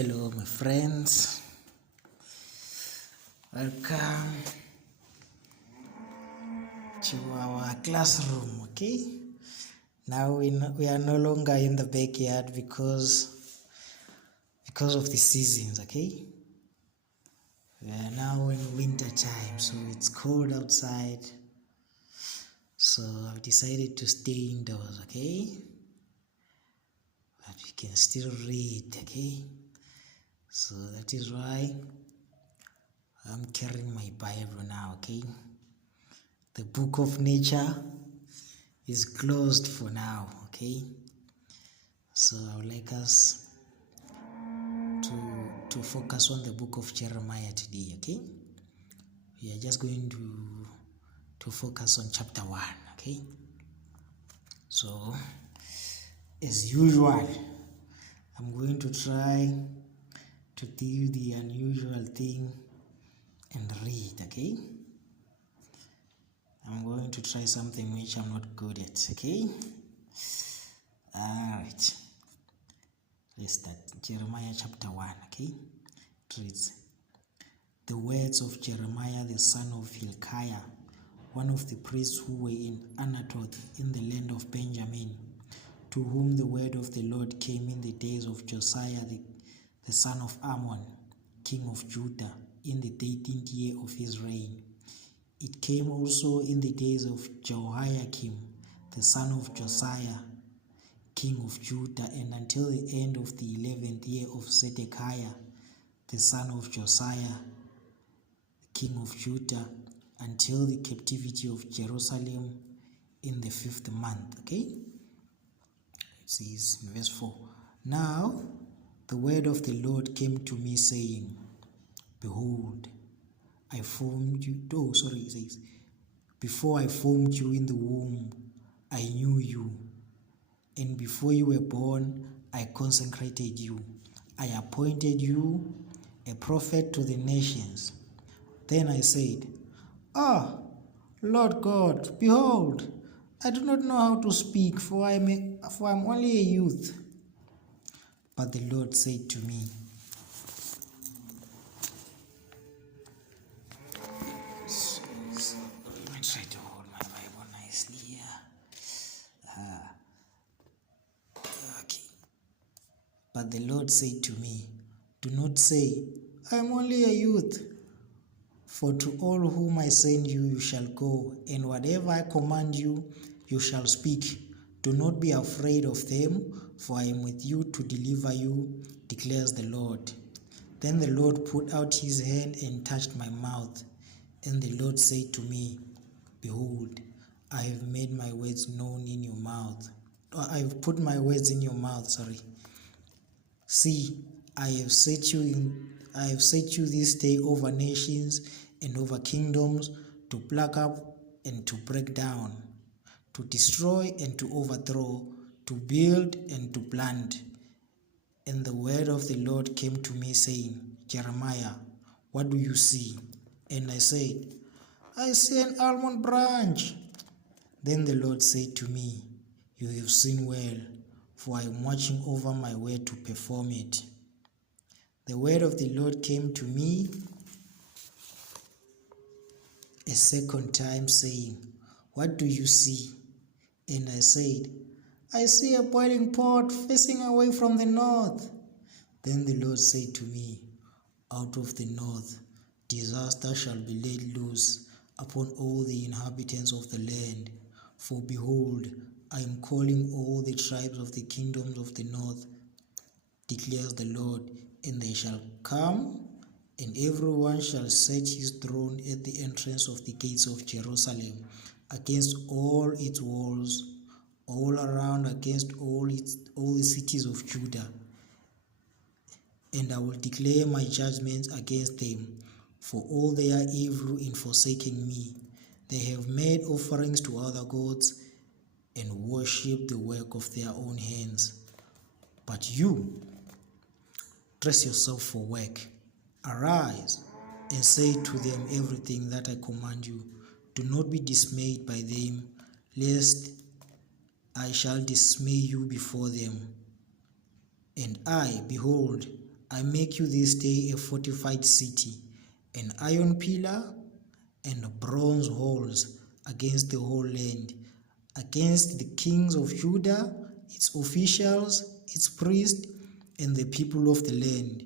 Hello my friends, welcome to our classroom. Okay, now we are no longer in the backyard because of the seasons. Okay, we are now in winter time, so it's cold outside, so I've decided to stay indoors. Okay, but we can still read. Okay, so that is why I'm carrying my Bible now. Okay, the book of nature is closed for now. Okay, so I would like us to focus on the book of Jeremiah today. Okay, we are just going to focus on chapter 1. Okay, so as usual, I'm going to try to do the unusual thing and read. Okay, I'm going to try something which I'm not good at. Okay, all right, let's start. Jeremiah chapter 1. Okay, it reads, the words of Jeremiah the son of Hilkiah, one of the priests who were in Anatoth in the land of Benjamin, to whom the word of the Lord came in the days of Josiah the son of Ammon, king of Judah, in the 13th year of his reign. It came also in the days of Jehoiakim, the son of Josiah, king of Judah, and until the end of the 11th year of Zedekiah, the son of Josiah, king of Judah, until the captivity of Jerusalem in the 5th month. Okay, it says in verse 4, now the word of the Lord came to me, saying, behold, I formed you. It says, before I formed you in the womb, I knew you, and before you were born, I consecrated you. I appointed you a prophet to the nations. Then I said, Lord God, behold, I do not know how to speak, for I am only a youth. But the Lord said to me, let me try to hold my Bible nicely here. Okay. But the Lord said to me, do not say, I am only a youth. For to all whom I send you, you shall go, and whatever I command you, you shall speak. Do not be afraid of them, for I am with you to deliver you, declares the Lord. Then the Lord put out his hand and touched my mouth. And the Lord said to me, behold, I have made my words known in your mouth. I have put my words in your mouth, See, I have set you this day over nations and over kingdoms, to pluck up and to break down, to destroy and to overthrow, to build and to plant. And the word of the Lord came to me, saying, Jeremiah, what do you see? And I said, I see an almond branch. Then the Lord said to me, you have seen well, for I am watching over my word to perform it. The word of the Lord came to me a second time, saying, what do you see? And I said, I see a boiling pot facing away from the north. Then the Lord said to me, out of the north disaster shall be laid loose upon all the inhabitants of the land. For behold, I am calling all the tribes of the kingdoms of the north, declares the Lord, and they shall come, and everyone shall set his throne at the entrance of the gates of Jerusalem, against all its walls, all around, against all the cities of Judah. And I will declare my judgments against them, for all their evil in forsaking me. They have made offerings to other gods, and worshipped the work of their own hands. But you, dress yourself for work. Arise and say to them everything that I command you. Do not be dismayed by them, lest I shall dismay you before them. And I, behold, I make you this day a fortified city, an iron pillar and bronze walls against the whole land, against the kings of Judah, its officials, its priests, and the people of the land.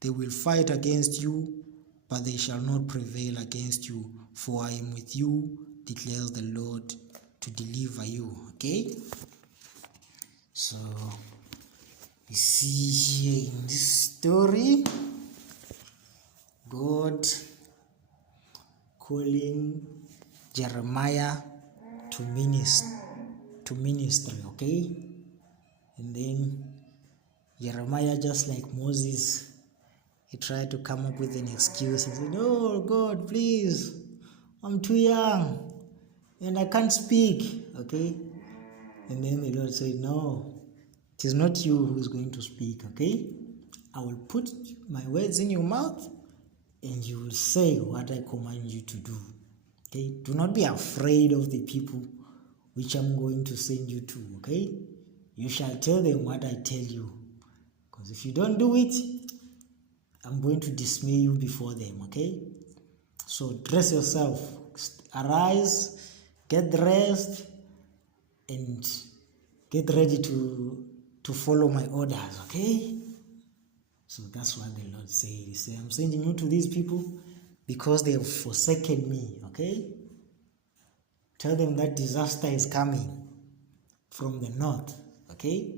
They will fight against you, but they shall not prevail against you, for I am with you, declares the Lord, to deliver you. Okay? So, we see here in this story, God calling Jeremiah to ministry, okay? And then Jeremiah, just like Moses, he tried to come up with an excuse. He said, "Oh God, please, I'm too young and I can't speak," okay? And then the Lord said, "No, it is not you who is going to speak, okay? I will put my words in your mouth and you will say what I command you to do. Okay? Do not be afraid of the people which I'm going to send you to, okay? You shall tell them what I tell you. Because if you don't do it, I'm going to dismay you before them, okay? So dress yourself, arise, get dressed, and get ready to follow my orders, okay?" So that's what the Lord said. He said, "I'm sending you to these people because they have forsaken me, okay? Tell them that disaster is coming from the north, okay?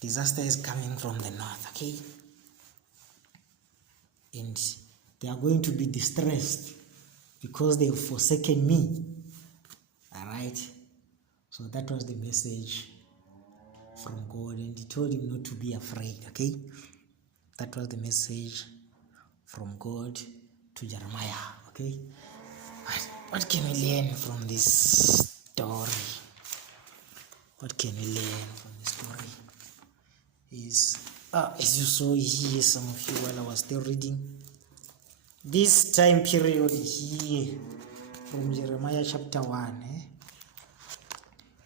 Disaster is coming from the north, okay? And they are going to be distressed because they have forsaken me." All right? So that was the message from God, and he told him not to be afraid, okay? That was the message from God to Jeremiah, okay? What can we learn from this story? What can we learn from the story? Is, as you saw here, some of you while I was still reading, this time period here from Jeremiah chapter 1,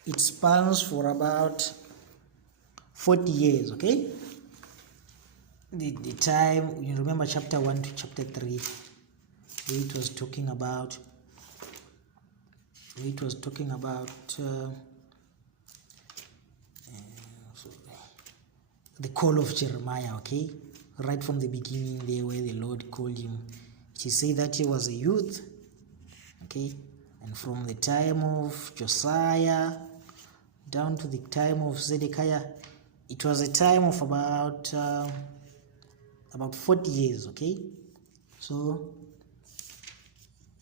it spans for about 40 years, okay? The time, you remember chapter 1 to chapter 3, where it was talking about the call of Jeremiah, okay? Right from the beginning there, where the Lord called him. He said that he was a youth, okay? And from the time of Josiah down to the time of Zedekiah, it was a time of about 40 years, okay? So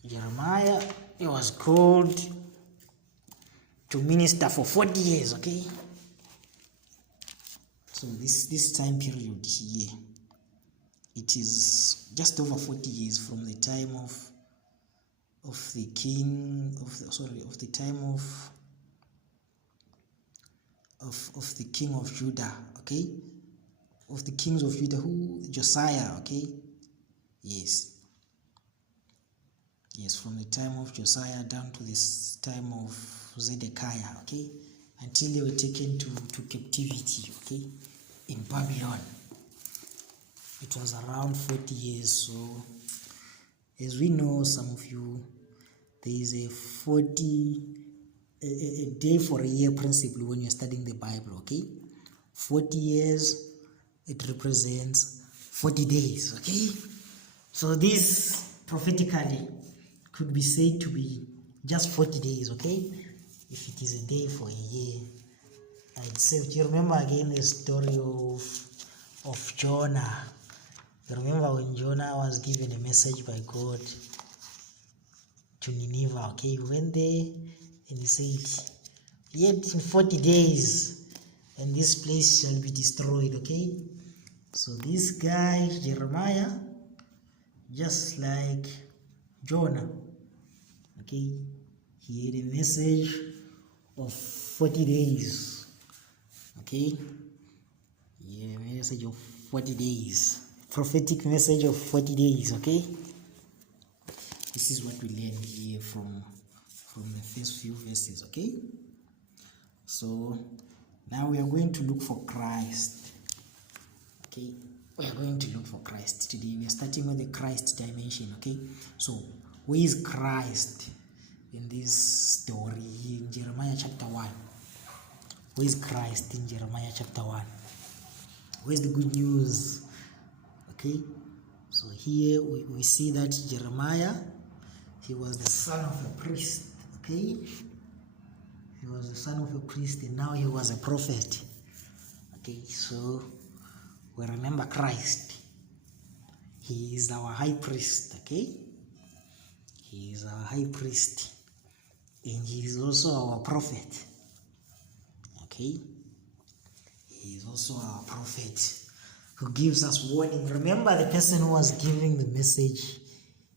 Jeremiah, he was called to minister for 40 years, okay? So this time period here, it is just over 40 years from the time of the king of the time of the king of Judah, okay? Of the kings of Judah, who Josiah, okay? Yes, from the time of Josiah down to this time of Zedekiah, okay? Until they were taken to captivity, okay? In Babylon. It was around 40 years. So, as we know, some of you, there is a day for a year principle when you're studying the Bible, okay? 40 years, it represents 40 days, okay? So this prophetically could be said to be just 40 days, okay? If it is a day for a year. I'd say, do you remember again the story of Jonah? You remember when Jonah was given a message by God to Nineveh, okay? He went there and he said, "Yet in 40 days, and this place shall be destroyed," okay? So this guy, Jeremiah, just like Jonah, okay? He had a message of 40 days, okay? Yeah, message of 40 days. Prophetic message of 40 days, okay? This is what we learn here from the first few verses, okay? So now we are going to look for Christ. Okay, we are going to look for Christ today. We are starting with the Christ dimension. Okay, so where is Christ in this story in Jeremiah chapter 1? Where is Christ in Jeremiah chapter 1? Where's the good news? Okay, so here we see that Jeremiah, he was the son of a priest. Okay, he was the son of a priest, and now he was a prophet. Okay, so we remember Christ. He is our high priest. Okay, he is our high priest, and he is also our prophet. Okay, he is also our prophet who gives us warning. Remember the person who was giving the message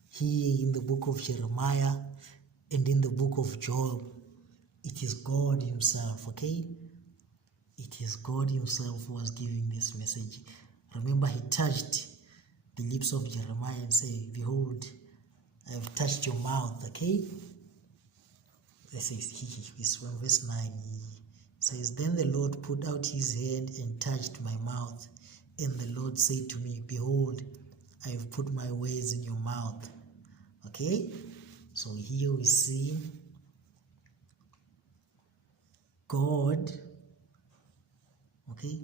here in the book of Jeremiah and in the book of Job. It is God himself. Okay, it is God himself who was giving this message. Remember, he touched the lips of Jeremiah and said, behold, I have touched your mouth. Okay, this is from verse 9. He says, then the Lord put out his hand and touched my mouth, and the Lord said to me, behold, I have put my words in your mouth. Okay, so here we see God, okay,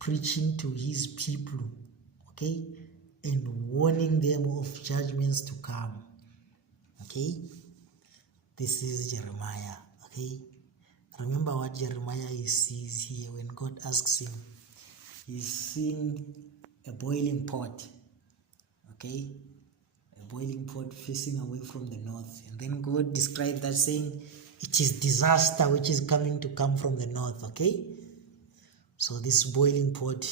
preaching to his people, okay, and warning them of judgments to come. Okay, this is Jeremiah. Okay, remember what Jeremiah sees here when God asks him. He's seeing a boiling pot. Okay, a boiling pot facing away from the north, and then God describes that saying it is disaster which is coming to come from the north. Okay, so this boiling pot,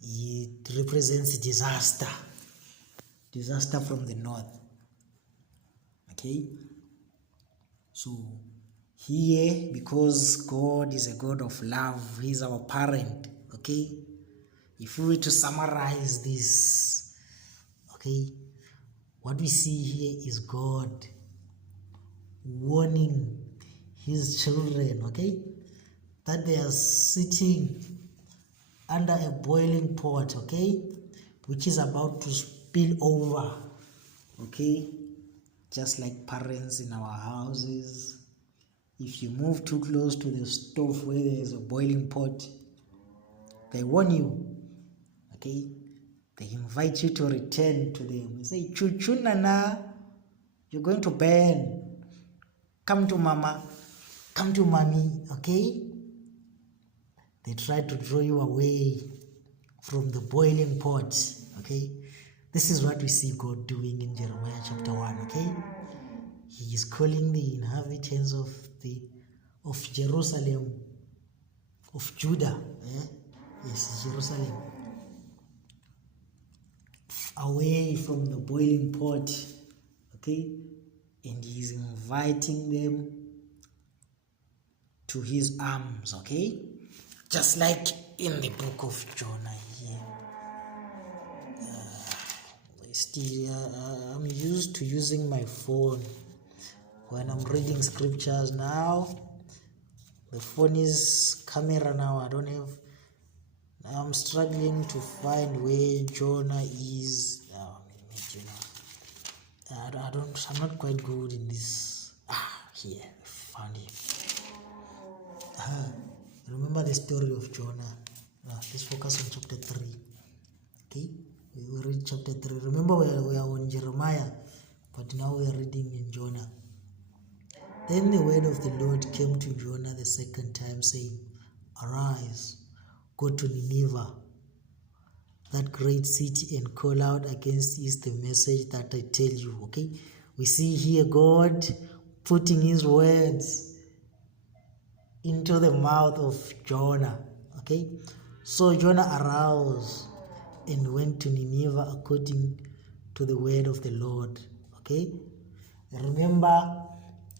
it represents disaster from the north. Okay, so here, because God is a God of love, he is our parent. Okay, if we were to summarize this, okay, what we see here is God warning his children, okay, that they are sitting under a boiling pot, okay, which is about to spill over. Okay, just like parents in our houses, if you move too close to the stove where there is a boiling pot, they warn you. Okay, they invite you to return to them. They say, chuchu nana, you're going to burn. Come to mama, come to mommy. Okay, they try to draw you away from the boiling pot. Okay, this is what we see God doing in Jeremiah chapter 1. Okay, he is calling the inhabitants of Jerusalem, of Judah, yes, Jerusalem, away from the boiling pot. Okay, and he is inviting them to his arms. Okay, just like in the book of Jonah here. I'm used to using my phone when I'm reading scriptures. Now the phone is camera. Now I'm struggling to find where Jonah is. I'm not quite good in this. Here, I found him. Remember the story of Jonah. Let's focus on chapter 3. Okay, we will read chapter 3. Remember we are on Jeremiah, but now we are reading in Jonah. Then the word of the Lord came to Jonah the second time, saying, arise, go to Nineveh, that great city, and call out against it the message that I tell you. Okay, we see here God putting his words into the mouth of Jonah. Okay, so Jonah arose and went to Nineveh according to the word of the Lord. Okay, remember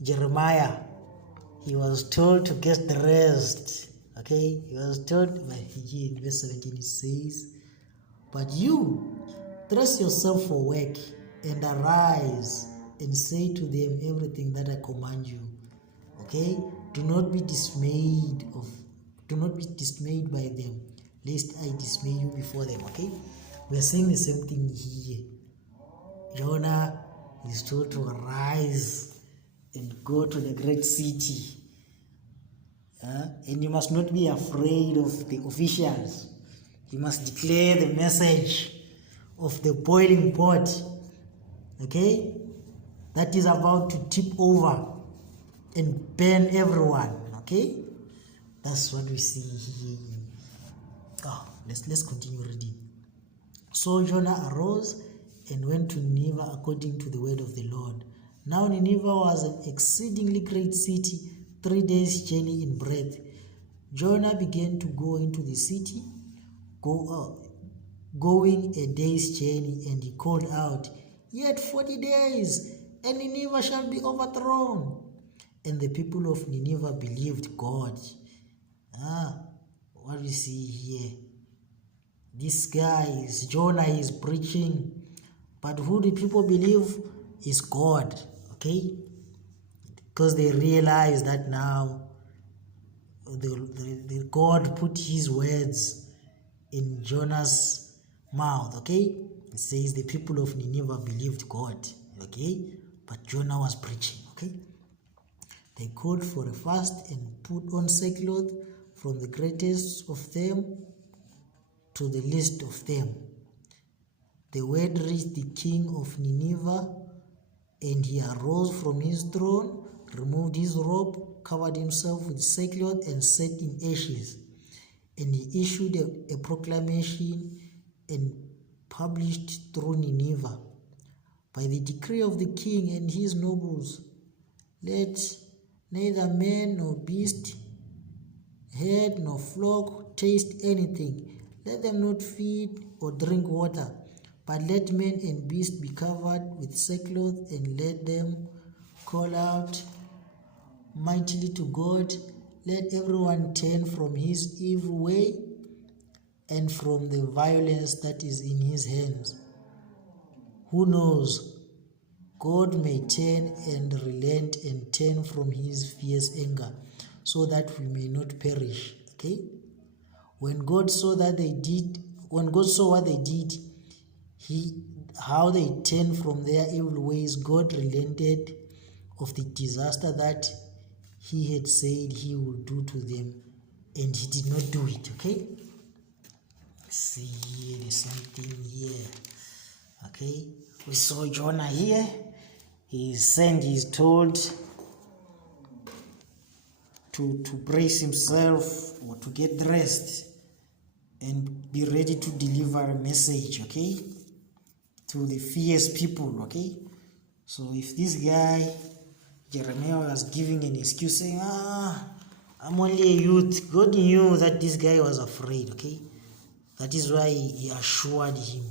Jeremiah, he was told to get the rest. Okay, he was told, in verse 17 it says, but you dress yourself for work and arise and say to them everything that I command you. Okay, do not be dismayed by them, lest I dismay you before them. Okay, we are saying the same thing here. Jonah is told to rise and go to the great city, and you must not be afraid of the officials. You must declare the message of the boiling pot, okay, that is about to tip over and burn everyone. Okay, that's what we see here. Let's continue reading. So Jonah arose and went to Nineveh according to the word of the Lord. Now Nineveh was an exceedingly great city, 3 days' journey in breadth. Jonah began to go into the city, going a day's journey, and he called out, "Yet 40 days, and Nineveh shall be overthrown." And the people of Nineveh believed God. What we see here, this guy is Jonah, is preaching, but who do people believe? Is God. Okay, because they realize that now the God put his words in Jonah's mouth. Okay, it says the people of Nineveh believed God. Okay, but Jonah was preaching. Okay, they called for a fast and put on sackcloth, from the greatest of them to the least of them. The word reached the king of Nineveh, and he arose from his throne, removed his robe, covered himself with sackcloth, and sat in ashes. And he issued a proclamation and published through Nineveh, by the decree of the king and his nobles, let neither man nor beast, herd nor flock taste anything. Let them not feed or drink water, but let man and beast be covered with sackcloth, and let them call out mightily to God. Let everyone turn from his evil way and from the violence that is in his hands. Who knows? God may turn and relent and turn from his fierce anger, so that we may not perish. Okay? When God saw what they did, how they turned from their evil ways, God relented of the disaster that he had said he would do to them, and he did not do it. Okay? See, there's something here. Okay? We saw Jonah here. He's told to brace himself or to get dressed and be ready to deliver a message, okay, to the fierce people. Okay, so if this guy Jeremiah was giving an excuse saying, I'm only a youth, God knew that this guy was afraid. Okay, that is why he assured him.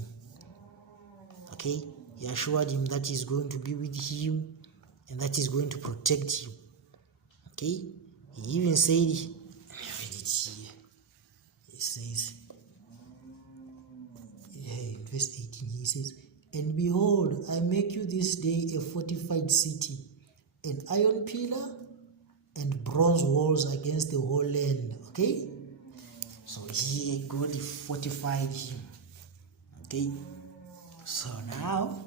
Okay, he assured him that he's going to be with him and that he's going to protect him. Okay, he even said, he says, in verse 18, he says, "And behold, I make you this day a fortified city, an iron pillar and bronze walls against the whole land." Okay, so here God fortified him. Okay, so now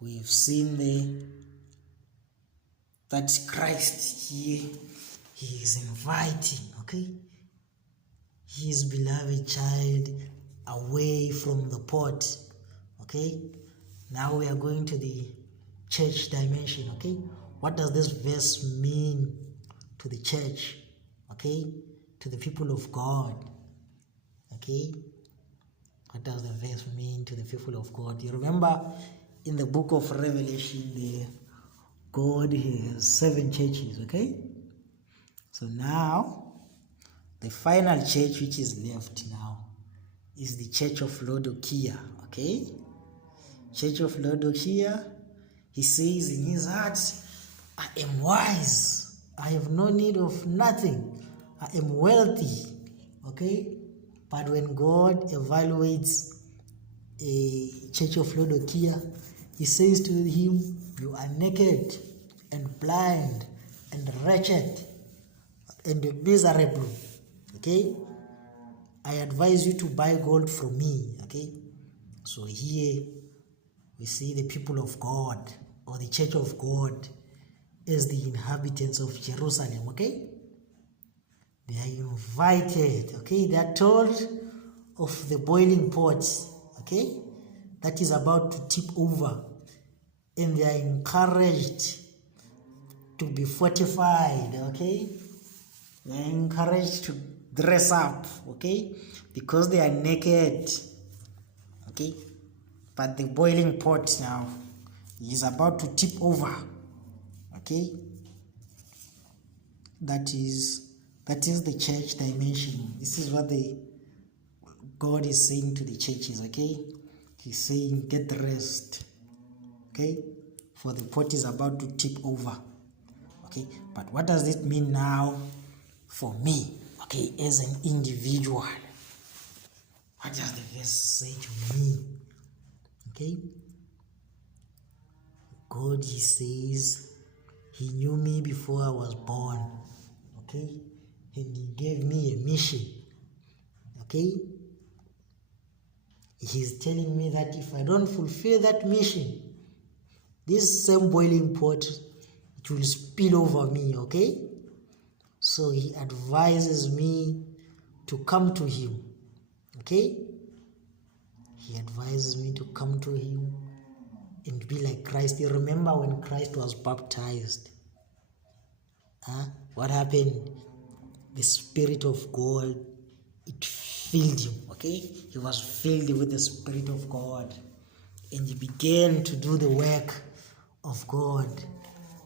we've seen that Christ here, he is inviting, okay, his beloved child away from the pot. Okay, now we are going to the church dimension. Okay, what does this verse mean to the church? Okay, to the people of God. Okay, what does the verse mean to the people of God? You remember in the book of Revelation, God has 7 churches. Okay, so now the final church which is left now is the church of Laodicea. Okay, church of Laodicea, he says in his heart, I am wise, I have no need of nothing, I am wealthy. Okay, but when God evaluates a church of Laodicea, he says to him, you are naked and blind and wretched and miserable. Okay, I advise you to buy gold from me. Okay, so here we see the people of God or the church of God as the inhabitants of Jerusalem. Okay, they are invited. Okay, they are told of the boiling pot, okay, that is about to tip over, and they are encouraged to be fortified. Okay, they are encouraged to dress up, okay, because they are naked. Okay, but the boiling pot now is about to tip over. Okay, that is the church dimension. This is what God is saying to the churches. Okay, He's saying, get rest. Okay, for the pot is about to tip over. Okay, but what does it mean now for me? Okay, as an individual, what does the verse say to me? Okay, God, He says He knew me before I was born. Okay, and He gave me a mission. Okay, He's telling me that if I don't fulfill that mission, this same boiling pot, it will spill over me. Okay, so He advises me to come to Him. Okay, He advises me to come to Him and be like Christ. You remember when Christ was baptized? What happened? The Spirit of God, it filled Him. Okay, He was filled with the Spirit of God, and He began to do the work of God.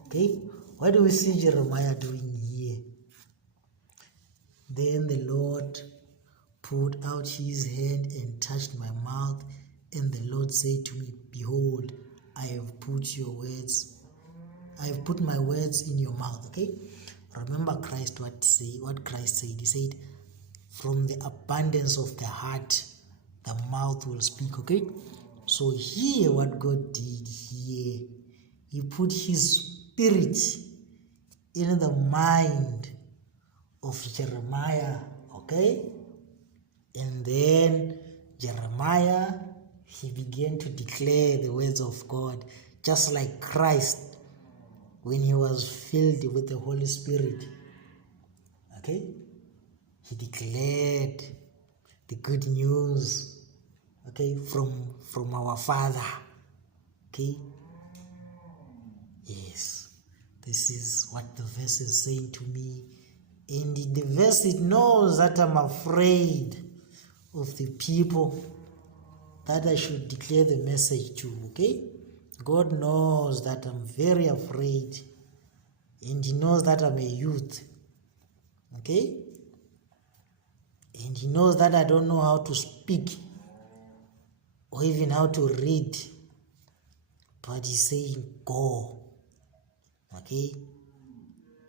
Okay, what do we see Jeremiah doing here? Then the Lord put out His hand and touched my mouth, and the Lord said to me, behold, I have put my words in your mouth. Okay, remember Christ, what Christ said. He said, from the abundance of the heart, the mouth will speak. Okay, so here what God did here, He put His Spirit in the mind of Jeremiah. Okay, and then Jeremiah, he began to declare the words of God, just like Christ when He was filled with the Holy Spirit. Okay, He declared the good news, okay, from our Father. Okay, yes, this is what the verse is saying to me. And the verse, it knows that I'm afraid of the people that I should declare the message to. Okay, God knows that I'm very afraid, and He knows that I'm a youth. Okay, and He knows that I don't know how to speak or even how to read, but He's saying go. Okay,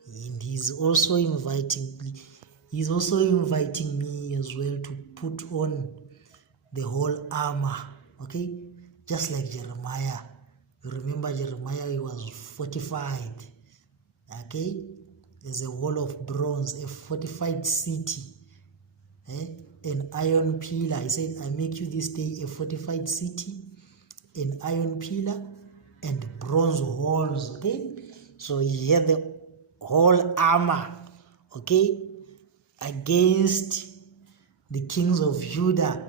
and He's also inviting me as well to put on the whole armor. Okay, just like Jeremiah. You remember Jeremiah, he was fortified. Okay, there's a wall of bronze, a fortified city, an iron pillar. He said, I make you this day a fortified city, an iron pillar, and bronze walls. Okay, so he had the whole armor, okay, against the kings of Judah.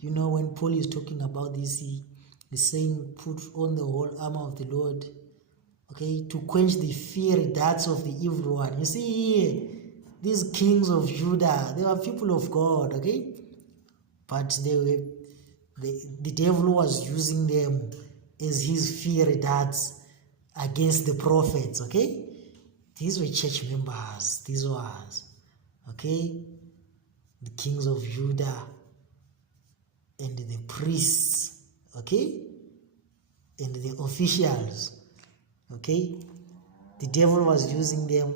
You know, when Paul is talking about this, he is saying, put on the whole armor of the Lord, okay, to quench the fiery darts of the evil one. You see here, these kings of Judah, they were people of God, okay, but the devil was using them as his fiery darts against the prophets. Okay, these were church members. These was, okay, the kings of Judah and the priests, okay, and the officials. Okay, the devil was using them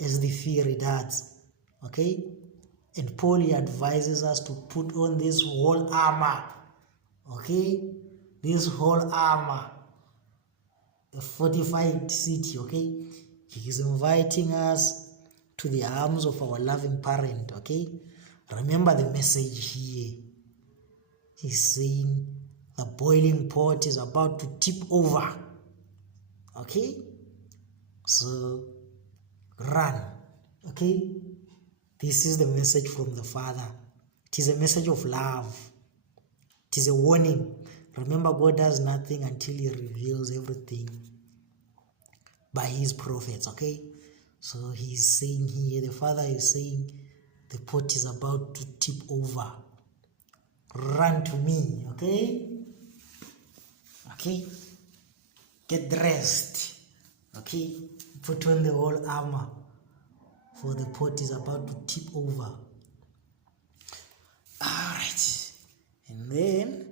as the fiery darts. Okay, and Paul advises us to put on this whole armor. Okay, this whole armor, a fortified city. Okay, he is inviting us to the arms of our loving parent. Okay, Remember the message here. He's saying the boiling pot is about to tip over. Okay? So, run. Okay? This is the message from the Father. It is a message of love. It is a warning. Remember, God does nothing until He reveals everything by His prophets. Okay? So He's saying here, the Father is saying, the pot is about to tip over. Run to me. Okay? Okay? Get dressed. Okay? Put on the whole armor, for the pot is about to tip over. Alright. And then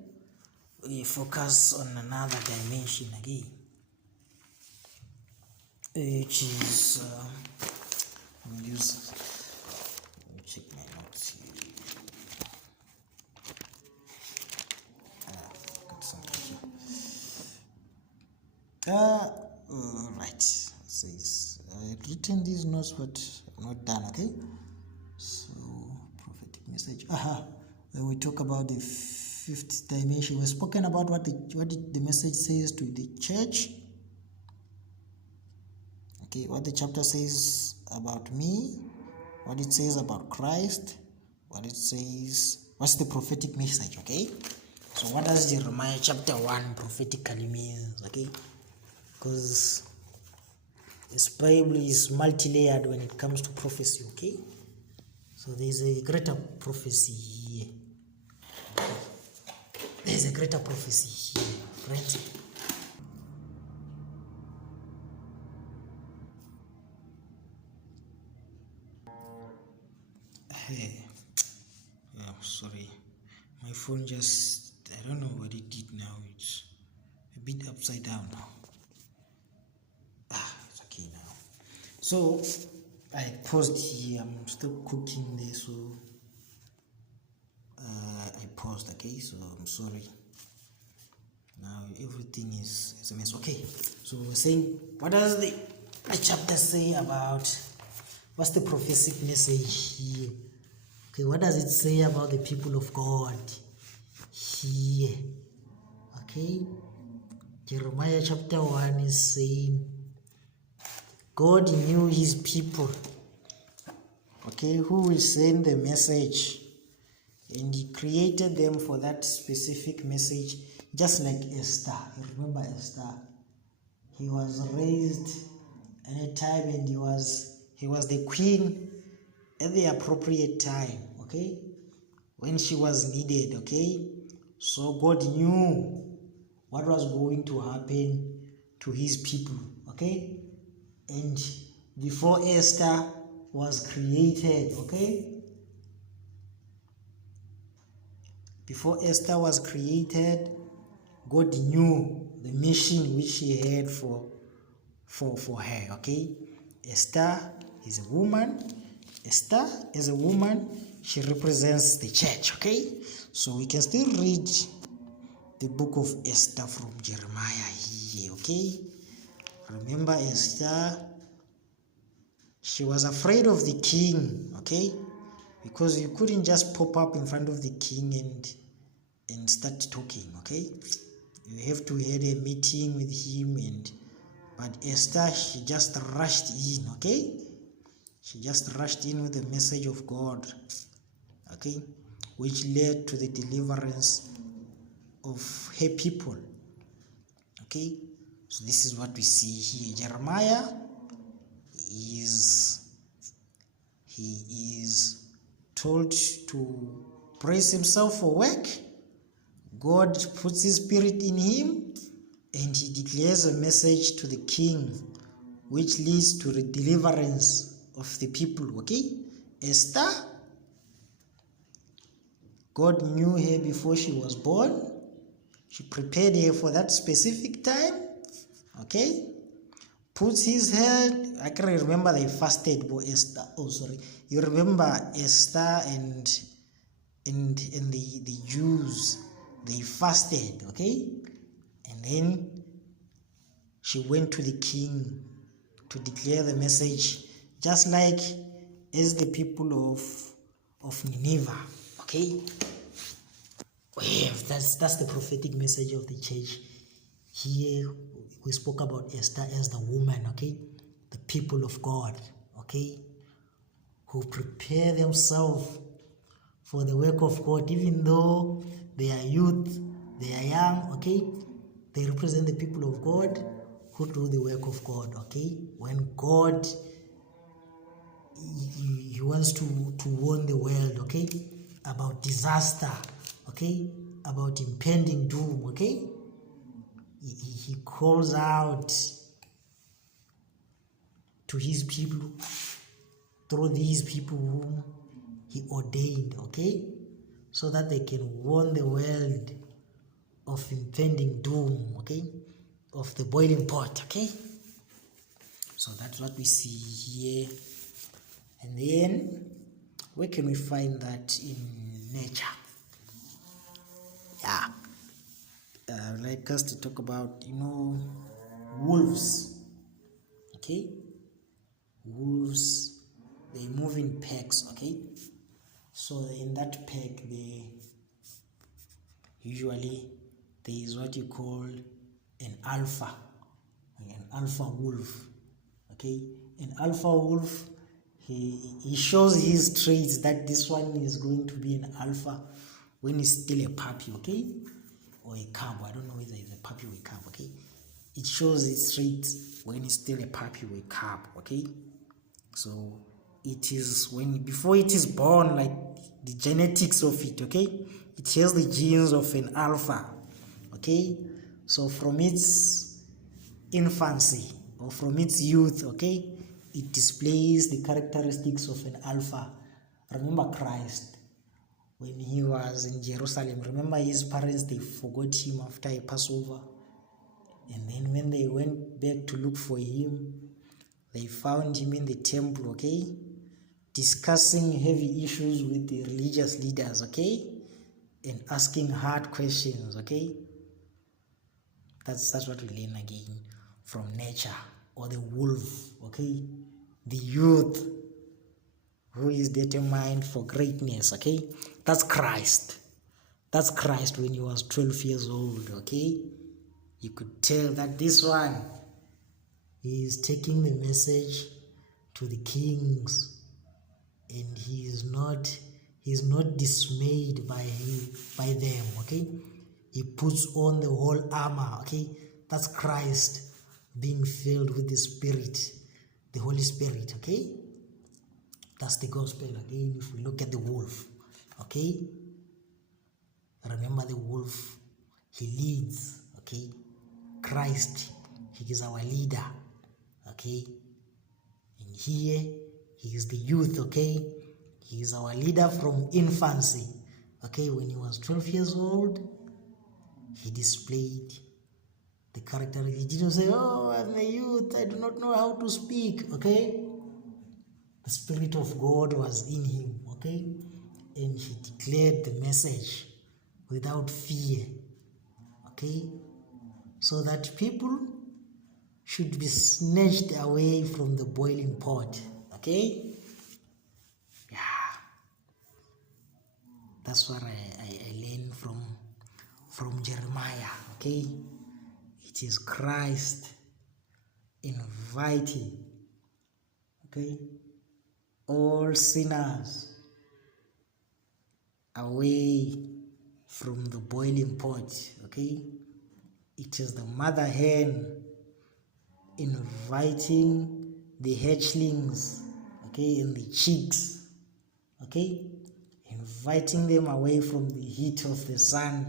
we focus on another dimension again, which is let me check my notes here. Got something here. Right. Says I had written these notes, but I'm not done. Okay. So prophetic message. When we talk about the fifth dimension, we've spoken about what the message says to the church. Okay, what the chapter says about me, what it says about Christ, what it says, what's the prophetic message, okay? So what does Jeremiah chapter 1 prophetically means, okay? Because this Bible is multi-layered when it comes to prophecy, okay? So there's a greater prophecy here. There's a greater prophecy here, right? Hey, yeah, sorry. My phone just, I don't know what it did now. It's a bit upside down now. It's okay now. So, I paused here. I'm still cooking there, so I paused, okay? So, I'm sorry. Now, everything is a mess. Okay, so we're saying, what does the chapter say about, what's the prophetic message here? Okay, what does it say about the people of God here? Okay, Jeremiah chapter 1 is saying, God knew His people, okay, who will send the message, and He created them for that specific message, just like Esther. You remember Esther? He was raised at a time, and he was the queen at the appropriate time, okay, when she was needed, okay. So God knew what was going to happen to His people, okay. And before Esther was created, okay, before Esther was created, God knew the mission which He had for her, okay. Esther is a woman. Esther is a woman. She represents the church, okay. So we can still read the book of Esther from Jeremiah here, okay. Remember Esther, she was afraid of the king, okay, because you couldn't just pop up in front of the king and start talking, okay. You have to have a meeting with him, but Esther, she just rushed in, okay. She just rushed in with the message of God, okay, which led to the deliverance of her people, okay. So this is what we see here. Jeremiah is told to praise himself for work. God puts His spirit in him, and he declares a message to the king, which leads to the deliverance of the people, okay. Esther, God knew her before she was born. She prepared her for that specific time, okay. Puts His head, I can remember they fasted for Esther. Oh, sorry. You remember Esther and the Jews, they fasted, okay. And then she went to the king to declare the message, just like as the people of Nineveh. Okay, that's the prophetic message of the church. Here we spoke about Esther as the woman, okay, the people of God, okay, who prepare themselves for the work of God, even though they are youth, they are young, okay, they represent the people of God who do the work of God, okay. When God he wants to warn the world, okay, about disaster, okay, about impending doom, okay, he calls out to his people through these people whom he ordained, okay, so that they can warn the world of impending doom, okay, of the boiling pot, okay. So that's what we see here. And then where can we find that in nature? Yeah, I'd like us to talk about, wolves, okay. Wolves, they move in packs, okay. So in that pack, usually there is what you call an alpha wolf, okay. An alpha wolf, he shows his traits that this one is going to be an alpha when he's still a puppy, okay, or a cub. I don't know whether it's a puppy or a cub, okay. It shows his traits when he's still a puppy or a cub, okay. So it is before it is born, like the genetics of it, okay, it has the genes of an alpha, okay. So from its infancy or from its youth, okay, it displays the characteristics of an alpha. Remember Christ when he was in Jerusalem. Remember his parents, they forgot him after a Passover, and then when they went back to look for him, they found him in the temple, okay, discussing heavy issues with the religious leaders, okay, and asking hard questions, okay. That's what we learn again from nature, or the wolf, okay, the youth who is determined for greatness, okay. That's Christ when he was 12 years old, okay. You could tell that this one, he is taking the message to the kings, and he is not dismayed by them, okay. He puts on the whole armor, okay. That's Christ being filled with the Spirit, the Holy Spirit, okay. That's the gospel again. If we look at the wolf, okay, remember the wolf, he leads, okay. Christ, he is our leader, okay. And here he is the youth, okay. He is our leader from infancy, okay. When he was 12 years old, he displayed the character. He didn't say, "Oh, I'm a youth, I do not know how to speak," okay. The Spirit of God was in him, okay, and he declared the message without fear, okay, so that people should be snatched away from the boiling pot, okay. Yeah, that's what I learned from Jeremiah, okay. It is Christ inviting, okay, all sinners away from the boiling pot, okay. It is the mother hen inviting the hatchlings, okay, and the chicks, okay, inviting them away from the heat of the sun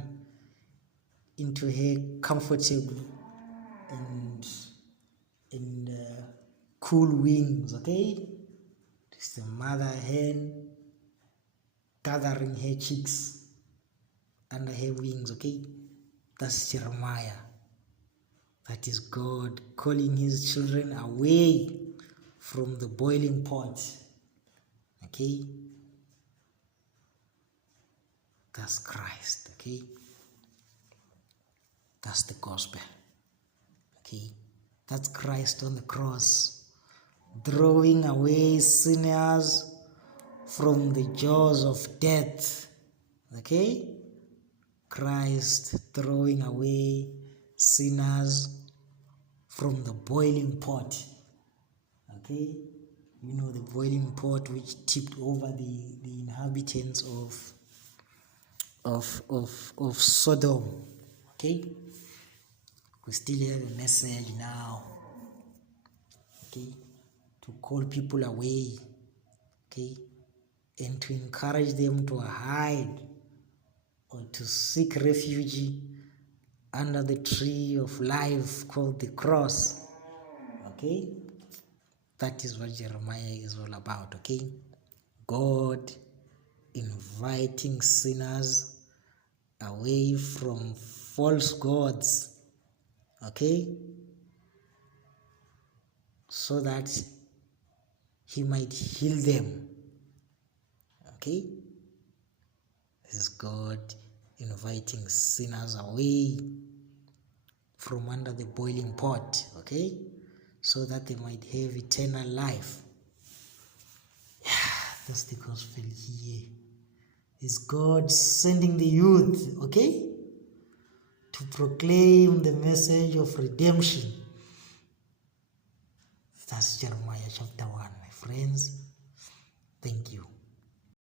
into her comfortable and cool wings, okay. It's the mother hen gathering her chicks under her wings, okay. That's Jeremiah. That is God calling his children away from the boiling pot, okay. That's Christ, okay. That's the gospel, okay. That's Christ on the cross, drawing away sinners from the jaws of death. Okay? Christ throwing away sinners from the boiling pot. Okay? You know, the boiling pot which tipped over the inhabitants of Sodom. Okay? We still have a message now. Okay? To call people away. Okay? And to encourage them to hide or to seek refuge under the tree of life called the cross. Okay? That is what Jeremiah is all about. Okay? God inviting sinners away from false gods. Okay? So that he might heal them. Okay? This is God inviting sinners away from under the boiling pot. Okay? So that they might have eternal life. Yeah, that's the gospel here. Is God sending the youth, okay, to proclaim the message of redemption. That's Jeremiah chapter 1, my friends. Thank you.